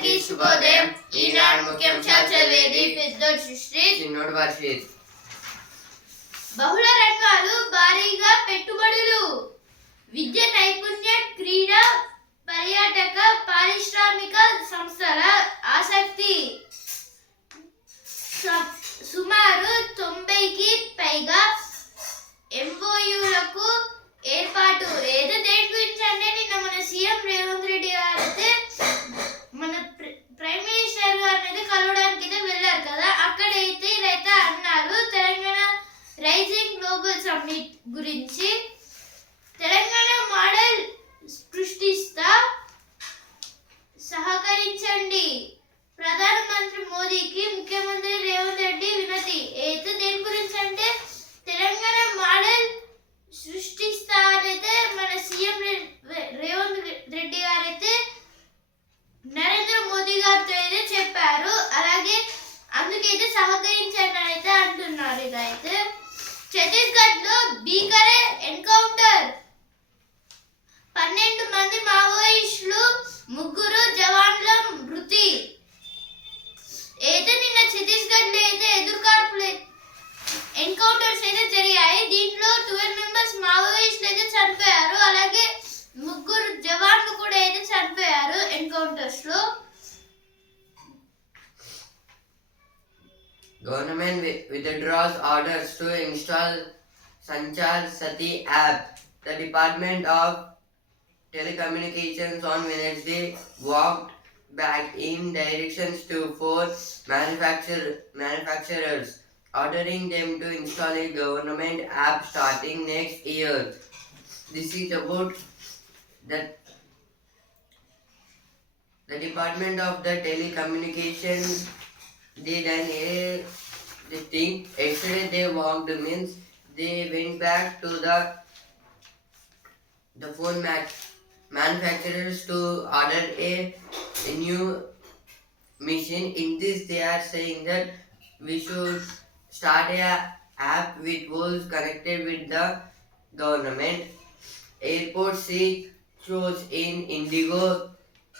అందరికీ శుభోదయం. ఈనాడు ముఖ్యాంశాలు చదివేది పెద్దోడు సృష్టి. చిన్నోడు వర్షిత్ బహుళ రంగాలు భారీగా పెట్టుబడులు. విద్య నైపుణ్య క్రీడా పర్యాటక పారిశ్రామిక సంస్థల ఆసక్తి. సుమారు తొంభైకి పైగా ఎంఓయూలకు ఏర్పాటు. ఏదో దేని గురించి అంటే నిన్న మన సీఎం రేవంత్ రెడ్డి గారు అయితే మన ప్రైమ్ మినిస్టర్ గారిని అయితే కలవడానికి అయితే వెళ్ళారు కదా అక్కడైతే ఇదైతే అన్నారు. తెలంగాణ రైజింగ్ గ్లోబల్ సమ్మిట్ గురించి తెలంగాణ మోడల్ సృష్టిస్తా ఎన్కౌంటర్స్ లో Government wi- withdraws orders to install Sanchar Sati app. The Department of Telecommunications on Wednesday walked back in directions to four manufacturer, manufacturers, ordering them to install a government app starting next year. This is about the the Department of the Telecommunications they done a the thing. Yesterday they walked means they went back to the the phone mac manufacturers to order a, a new machine. In this they are saying that we should start a app which was connected with the government. Airport seek shows in indigo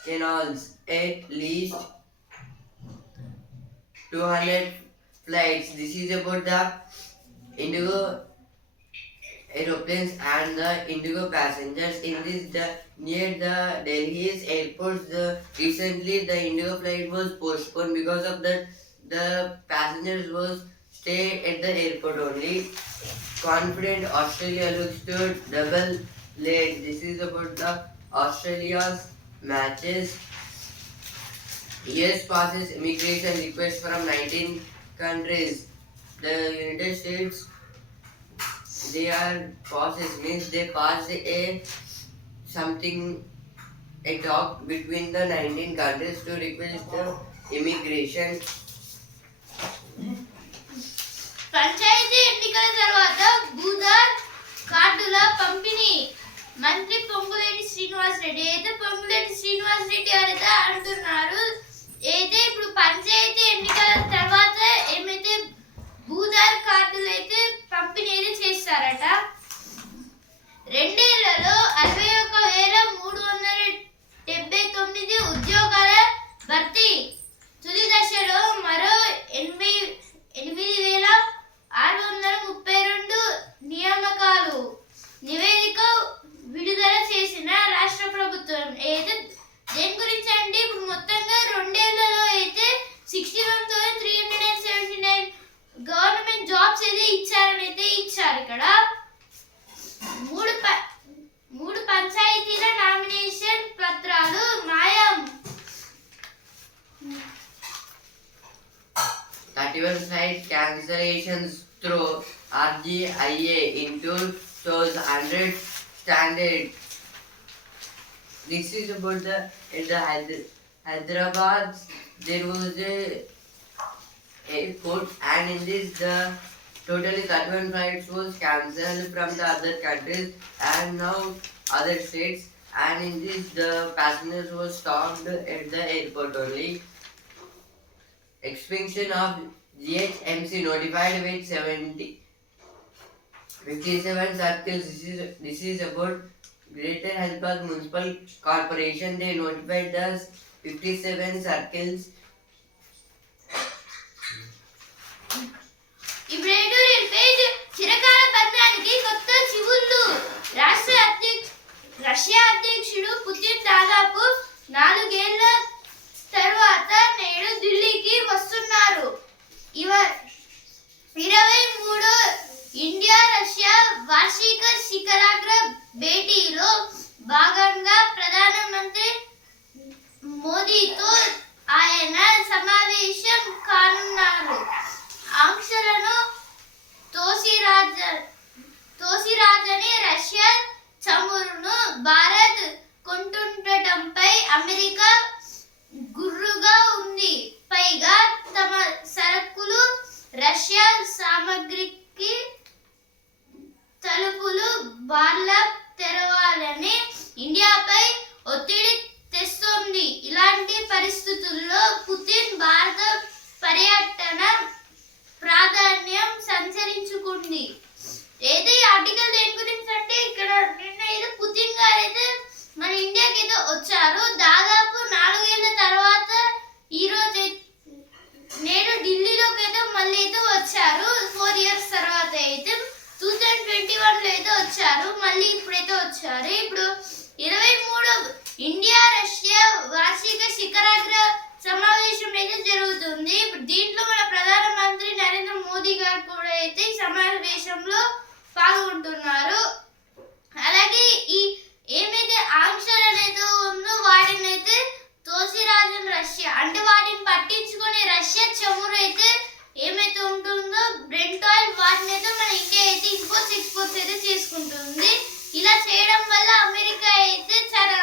channels at least 200 flights. This is about the Indigo aeroplanes and the Indigo passengers. In this, the near the Delhi's airports, the recently the Indigo flight was postponed because of that the passengers was stay at the airport only. Confident Australia looks to double late. This is about the Australia's matches. US passes immigration requests from 19 countries. The United States, they are passes means they passed a something a talk between the 19 countries to request the immigration. Panchayat ఎన్నికల తర్వాత భూదార్ కార్డుల పంపిణీ మంత్రి పొంగులేటి శ్రీనివాస్ రెడ్డి. అయితే పొంగులేటి శ్రీనివాస్ రెడ్డి గారు అయితే అంటున్నారు. అయితే ఇప్పుడు పంచాయతీ ఎన్నికల తర్వాత ఏమైతే భూదార్ కార్డులు అయితే పంపిణీ అయితే చేస్తారు. RGIA into shows 100 standard. This is about the in the Hyder- Hyderabad. There was a airport, and in this the totally 31 flights was cancelled from the other countries and now other states. And in this the passengers were stopped at the airport only. Expansion of GHMC notified with 70 57 circles. This is this is about Greater Hyderabad Municipal Corporation. They notified us 57 circles Russia's జరుగుతుంది దీంట్లో మన ప్రధానమంత్రి నరేంద్ర మోదీ గారు కూడా అయితే ఈ సమావేశంలో పాల్గొంటున్నారు. అలాగే ఈ ఏమైతే ఆంక్షలు అనేది ఉందో వాటిని అయితే తోసిరాజన్ రష్యా అంటే వాటిని పట్టించుకునే రష్యా చమురు అయితే ఏమైతే ఉంటుందో బ్రెంట్ ఆయిల్ వాటిని అయితే మన ఇండియా అయితే ఇంపోర్ట్స్ ఎక్స్పోర్ట్స్ అయితే చేసుకుంటుంది. ఇలా చేయడం వల్ల అమెరికా అయితే చాలా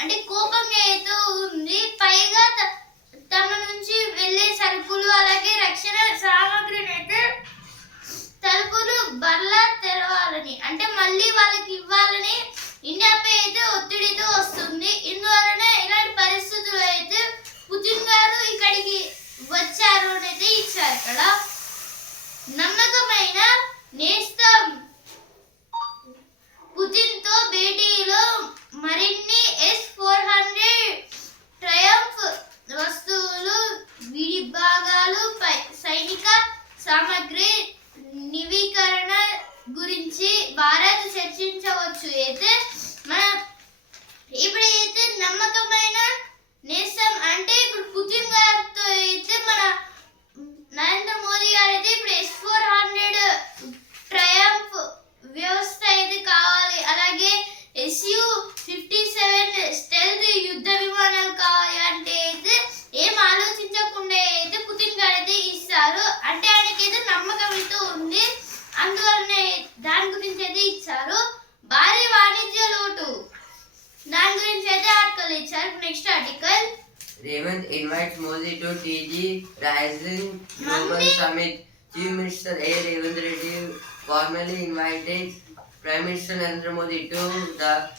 అంటే కోపంగా అయితే ఉంది. పైగా తమ నుంచి వెళ్ళే సరుకులు అలాగే రక్షణ సామాగ్రిని అయితే తలుపులు బర్లా తెరవాలని. అంటే మళ్ళీ వాళ్ళకి ఇవ్వాలని ఇండియాపై అయితే ఒత్తిడితో వస్తుంది. ఇందువలన ఇలాంటి పరిస్థితులు అయితే పుతిన్ గారు ఇక్కడికి వచ్చారు అని అయితే ఇచ్చారు ఇక్కడ. నమ్మకమైన నేస్తం పుతిన్తో భేటీలో మరిన్ని ఎస్ ఫోర్ హండ్రెడ్ ట్రయంఫ్ వస్తువులు విడిభాగాలు పై సైనిక సామగ్రి నవీకరణ గురించి భారత్ చర్చించవచ్చు. అయితే మన ఇప్పుడు అయితే నమ్మకమైన నేస్తం అంటే ఇప్పుడు పుతిన్ గారితో అయితే మన నరేంద్ర మోదీ గారు అయితే ఇప్పుడు ఎస్ ఫోర్ హండ్రెడ్ ట్రయంప్ వ్యవస్థ అయితే కావాలి. అలాగే ఎస్యు ఫిఫ్టీ సెవెన్ స్టెల్త్ యుద్ధ విమానాలు కావాలి to TG Rising Global Summit. Chief Minister A. Reddy formally invited Prime Minister Narendra Modi to the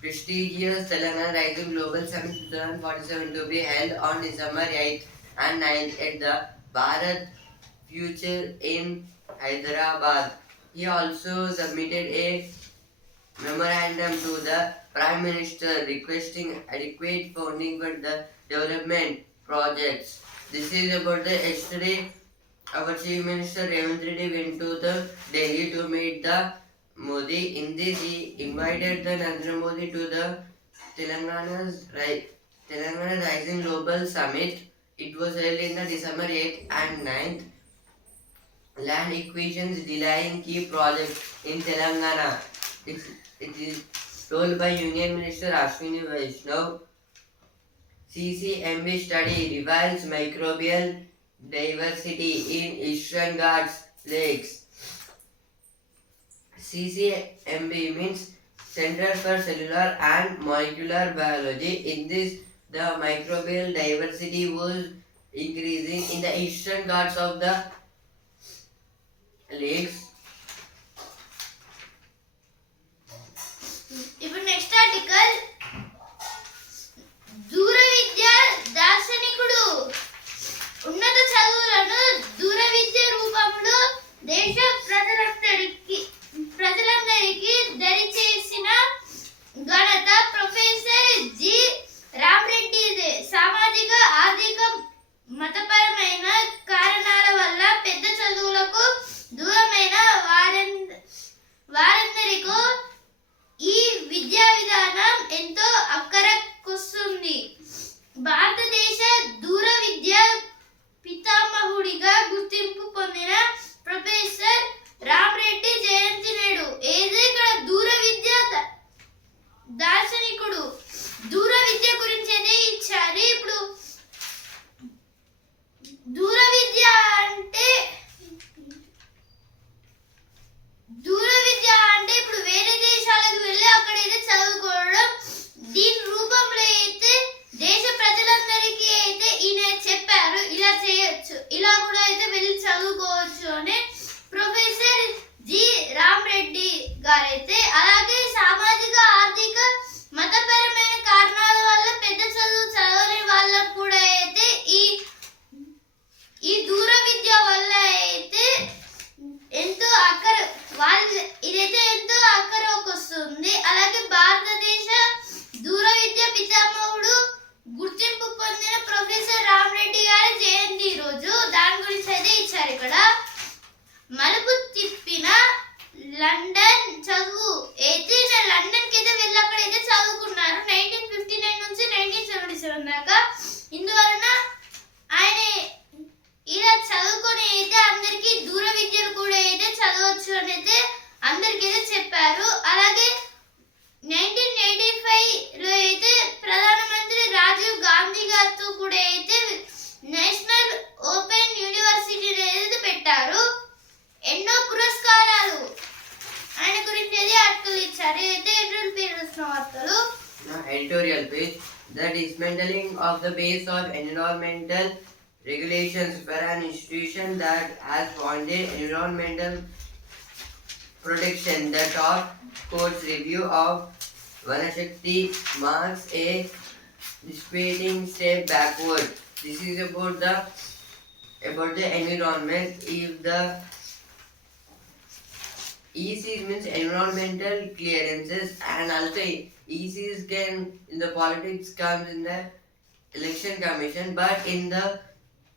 prestigious Telangana Rising Global Summit 2047 to be held on December 8th and 9th at the Bharat Future in Hyderabad. He also submitted a memorandum to the Prime Minister requesting adequate funding for the development projects. This is about the yesterday. Our Chief Minister Revant Reddy went to the Delhi to meet the Modi. In this, he invited the Narendra Modi to the Telangana's Telangana Rising Global Summit. It was held in the December 8th and 9th. Land equations delaying key projects in Telangana. It, it is told by Union Minister Ashwini Vaishnav. CCMB study reveals microbial diversity in Eastern Ghats lakes. CCMB means Center for Cellular and Molecular Biology. In this, the microbial diversity was increasing in the eastern Ghats of the lakes. Even next article, Zura దార్శనికుడు ఉన్నత చదువులను దూర విద్య రూపంలో దేశ ప్రజలందరికీ ప్రజలందరికీ దరిచేసిన ఘనత professor G. Rama Reddy సామాజిక ఆర్థిక మతపరమైన కారణాల వల్ల పెద్ద చదువులకు దూరమైన వారం వారందరికీ ఈ విద్యా విధానం ఎంతో అక్కరకొస్తుంది. భారతదేశ దూర విద్య పితామహుడిగా గుర్తింపు పొందిన ప్రొఫెసర్ రామరెడ్డి జయంతి నేడు ఏది ఇక్కడ దూర విద్య దార్శనికుడు దూర విద్య గురించి అయితే ఇచ్చారు ఇప్పుడు దూర విద్య అంటే దూర విద్య అంటే ఇప్పుడు వేరే దేశాలకు వెళ్ళి అక్కడ అయితే చదువుకోవడం దీని రూపంలో అయితే దేశ ప్రజలందరికీ అయితే ఈయన చెప్పారు ఇలా చేయొచ్చు ఇలా కూడా అయితే వెళ్ళి చదువుకోవచ్చు అని ప్రొఫెసర్ జి రామ్ రెడ్డి గారైతే అలా the base of environmental regulations for an institution that has wanted environmental protection. The top court's review of Vanashakti marks a dissipating step backward. This is about the about the environment. If the ECs means environmental clearances and also ECs can in the politics comes in the election commission but in the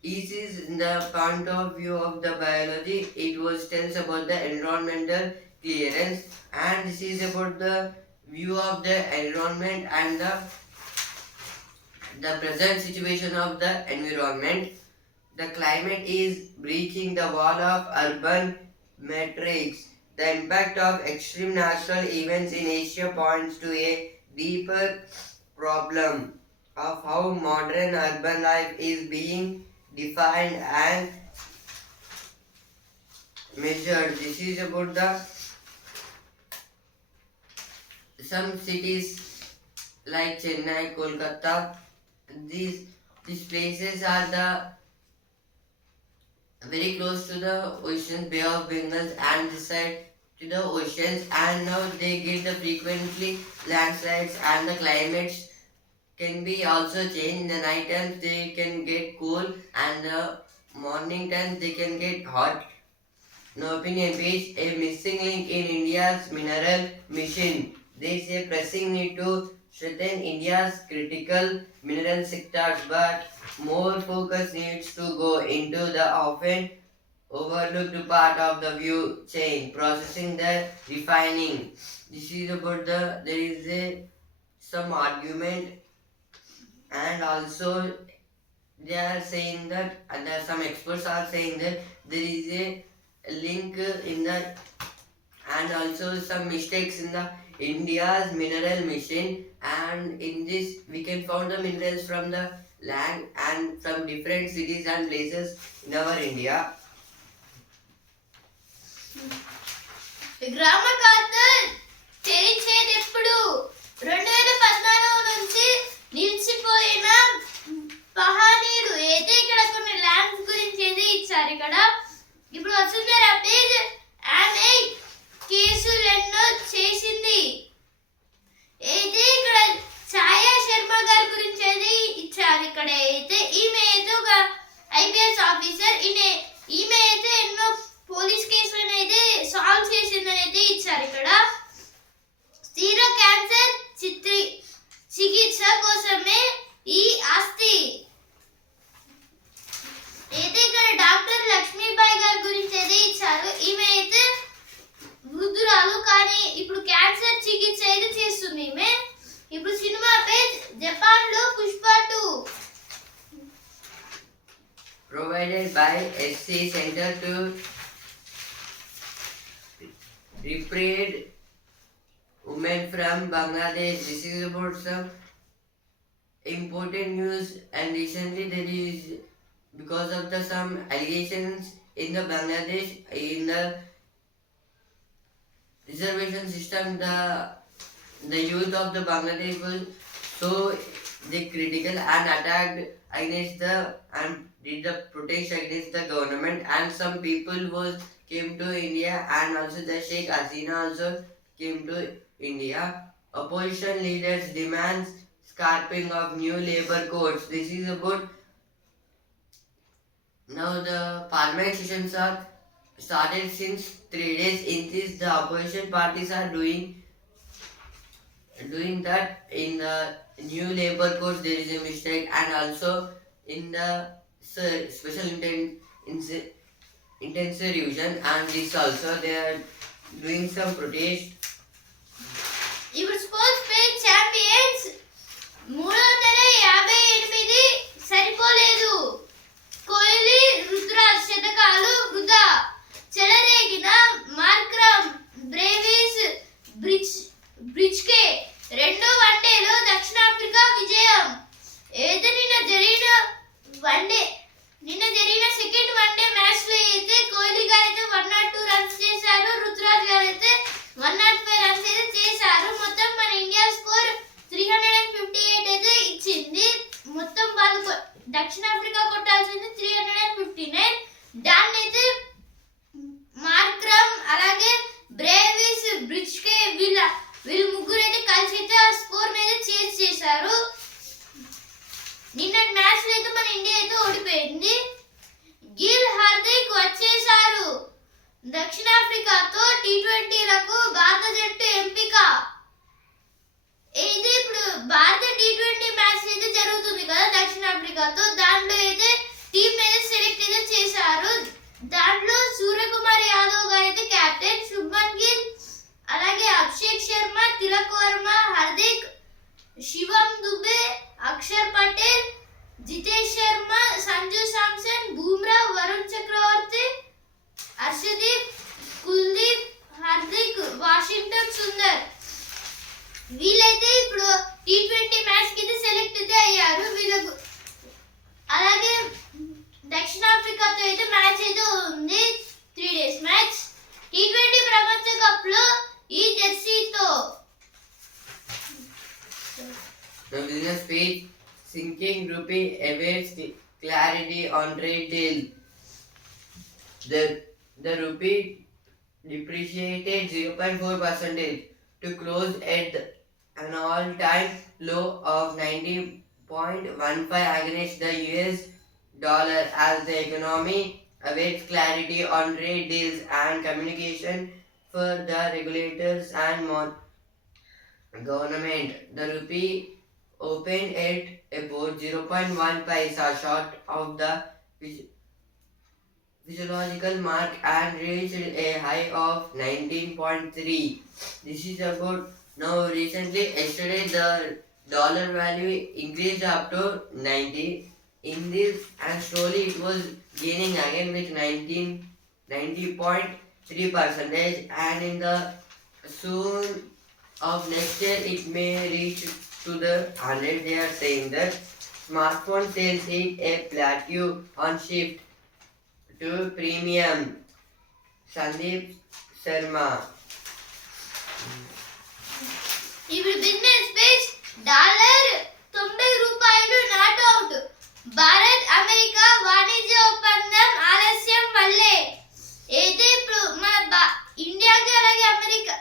ECs in the point of view of the biology it was tells about the environmental clearance and this is about the view of the environment and the the present situation of the environment. The climate is breaching the wall of urban metrics the impact of extreme natural events in Asia points to a deeper problem of how modern urban life is being defined and measured. This is about the some cities like Chennai, Kolkata. These these places are the very close to the ocean, Bay of Bengal, and this side to the oceans. And now they get the frequently landslides, and the climates can be also changed. The night times they can get cool, and the morning times they can get hot. No opinion page a missing link in India's mineral mission. They say pressing need to strengthen India's critical mineral sectors, but more focus needs to go into the often overlooked part of the view chain, processing the refining. This is about the there is a some argument and also they are saying that and there are some experts are saying that there is a link in the and also some mistakes in the India's mineral mission and in this we can found the minerals from the land and from different cities and places in our India. గ్రామ ఖాతా తెరిచేది ఎప్పుడు రెండు వేల పద్నాలుగు నుంచి నిలిచిపోయిన పహానీలు అయితే ఇక్కడ కొన్ని ల్యాండ్స్ గురించి అయితే ఇచ్చారు ఇక్కడ. ఇప్పుడు వస్తుంది పేజ్ ఆమె కేసులు ఎన్నో చేసింది. అయితే ఇక్కడ ఛాయా శర్మ గారి గురించి అయితే ఇచ్చారు ఇక్కడ. అయితే ఈమె అయితే ఒక ఐపీఎస్ ఆఫీసర్. ఈమె ఈమె అయితే ఎన్నో పోలీస్ కేసులను అయితే సాల్వ్ చేసిందని అయితే ఇచ్చారు ఇక్కడ. తీవ్ర క్యాన్సర్ చిత్రి చికిత్స కోసమే ఈ ఆస్తి అయితే ఇక్కడ డాక్టర్ లక్ష్మీబాయి గారి గురించి అయితే ఇచ్చారు ఈమె అయితే వృద్ధురాలు కానీ ఇప్పుడు క్యాన్సర్ చికిత్స అయితే చేస్తుంది ఈమె ఇప్పుడు సినిమాపై జపాన్ లో Pushpa two provided by SC Center to repair from Bangladesh. This is about some important news and recently there is because of the some allegations in the Bangladesh in the reservation system the the youth of the Bangladesh was so they critical and attacked against the and did the protest against the government and some people was came to India and also the Sheikh Hasina also came to India. Opposition leaders demands scrapping of new labor codes. This is about now the parliament sessions are started since three days. In this, the opposition parties are doing doing that in the new labor codes there is a mistake and also in the special intent in intensive revision and this also they are doing some protest ఇప్పుడు sports page champions మూడు వందల యాభై ఎనిమిది సరిపోలేదు. కోహ్లీ రుతురాజ్ శతకాలు వృధా. చెలరేగిన Markram Brevis bridge బ్రిడ్జ్కే రెండో వన్డేలో దక్షిణాఫ్రికా విజయం. ఏదో నిన్న జరిగిన వన్డే నిన్న జరిగిన సెకండ్ వన్డే మ్యాచ్లో అయితే కోహ్లీ గారు అయితే వన్ నాట్ టూ రన్స్ చేశారు రుతురాజ్ గారు. వన్ నాట్ ఫైవ్ రన్స్ అయితే చేశారు. మొత్తం మన India score three hundred and fifty eight అయితే ఇచ్చింది. మొత్తం వాళ్ళు దక్షిణాఫ్రికా కొట్టాల్సింది three hundred and fifty nine. దాన్ని అయితే మార్క్రమ్ అలాగే బ్రేవిస్ బ్రిడ్జ్కే వీళ్ళ వీళ్ళు ముగ్గురు అయితే కలిసి అయితే ఆ స్కోర్ అయితే చేజ్ చేశారు. నిన్న మ్యాచ్లో అయితే మన ఇండియా అయితే ఓడిపోయింది. గిల్ హార్దిక్ వచ్చేసారు దక్షిణాఫ్రికాతో టీ ట్వంటీలకు భారత జట్టు ఎంపిక. ఇది ఇప్పుడు భారత టీ ట్వంటీ మ్యాచ్ అయితే జరుగుతుంది కదా దక్షిణాఫ్రికాతో. దాంట్లో అయితే టీం అయితే సెలెక్ట్ అయితే చేశారు. దాంట్లో సూర్యకుమార్ యాదవ్ గారు అయితే కెప్టెన్ శుభ్మన్ గిల్ అలాగే Abhishek Sharma Tilak Varma The business page sinking rupee awaits clarity on trade deal. The the rupee depreciated 0.4 percentage to close at an all-time low of 90.15 against the US dollar as the economy awaits clarity on trade deals and communication for the regulators and mon- government. The rupee opened at about 0.1 paisa short of the physiological mark and reached a high of 19.3. This is about now recently yesterday the dollar value increased up to 90 in this and slowly it was gaining again with 19 90.3 percentage and in the soon of next year it may reach to the 100 they are saying that smartphone sales hit a plateau on shift to premium sandeep sharma ఇప్పుడు business page dollar తొంభై రూపాయలు not out Bharat America వాణిజ్య ఒప్పందం ఆలస్యం వల్లే అయితే ఇప్పుడు మన బా- ఇండియాకి అలాగే అమెరికా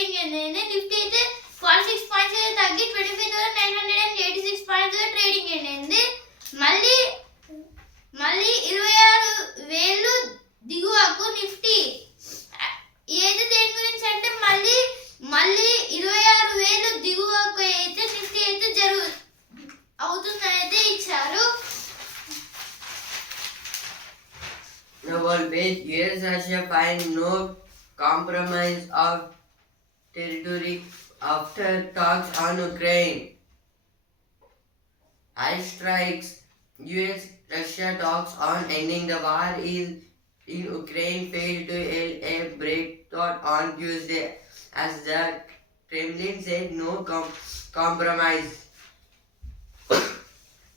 ట్రేడింగ్ అయింది నిఫ్టీ అయితే ఫార్టీ సిక్స్ పాయింట్స్ అయితే తగ్గి twenty five thousand nine hundred and eighty six points trading అయింది మళ్ళీ మళ్ళీ ఇరవై ఆరు వేలు దిగువకు నిఫ్టీ ఏది దేని గురించి అంటే మళ్ళీ మళ్ళీ ఇరవై ఆరు వేలు దిగువకు అయితే నిఫ్టీ అయితే జరుగు అవుతుందని అయితే ఇచ్చారు The base page US fine no no compromise of territory after talks on Ukraine. Air strikes. US Russia talks on ending the war in, in Ukraine failed to end a breakthrough on Tuesday as the Kremlin said no com- compromise.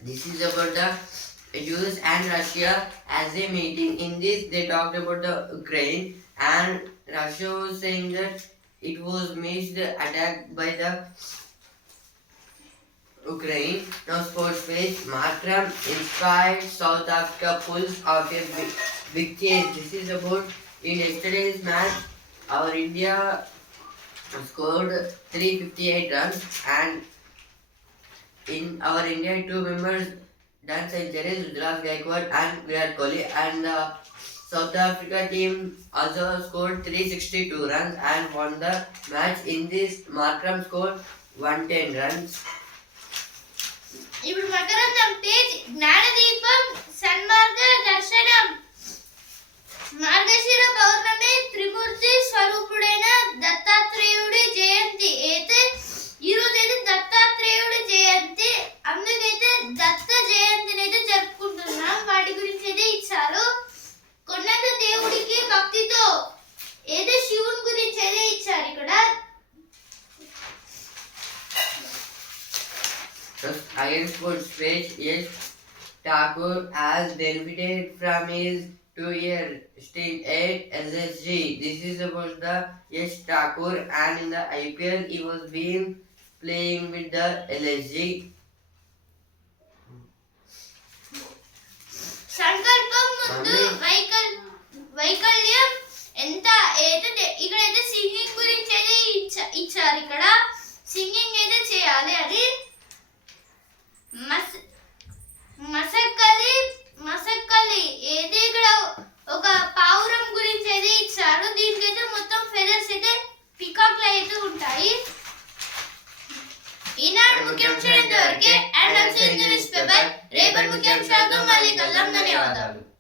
this is about the US and Russia as a meeting. In this, they talked about the Ukraine and Russia was saying that it was missed attack by the Ukraine. Now, sports page Matram inspired South Africa pulls off a big, chase. This is about in yesterday's match. Our India scored 358 runs and in our India two members done centuries Rudras Gaikwad and Virat Kohli and South Africa team also scored 362 runs and won the match. In this, Markram scored 110 runs. ఇప్పుడు మకరందం తేజ్ జ్ఞానదీపం సన్మార్గ దర్శనం మార్గశిర పౌర్ణమి త్రిమూర్తి స్వరూపుడైన దత్తాత్రేయుడి జయంతి అయితే ఈ దత్తాత్రేయుడి జయంతి అందుకైతే దత్త జయంతిని అయితే జరుపుకుంటున్నాం వాటి గురించి అయితే ఇచ్చారు కొండంత దేవుడికి భక్తితో ఏదో శివుని గురించి అయితే ఇచ్చారు ఇక్కడ Just again sports page yes Thakur has benefited from his two-year stint at SSG. This is about the yes Thakur and in the IPL he was been playing with the LSG. సంకల్పం ముందు. వైకల్ వైకల్యం ఎంత? అయితే ఇక్కడైతే singing గురించి అయితే ఇచ్చ- ఇచ్చారు ఇక్కడ. సింగింగ్ అయితే చేయాలి అది. మస్ మసక్కలి మసక్కలి. ఏది ఇక్కడ ఒక పావురం గురించి అయితే ఇచ్చారు. దీనికైతే మొత్తం ఫెదర్స్ అయితే పికాక్లు అయితే ఉంటాయి. ఈనాడు ముఖ్యాంశాలను దొరికే అండ్ న్యూస్ బై రేపటి ముఖ్యాంశాలతో మళ్ళీ కలుద్దాం. ధన్యవాదాలు.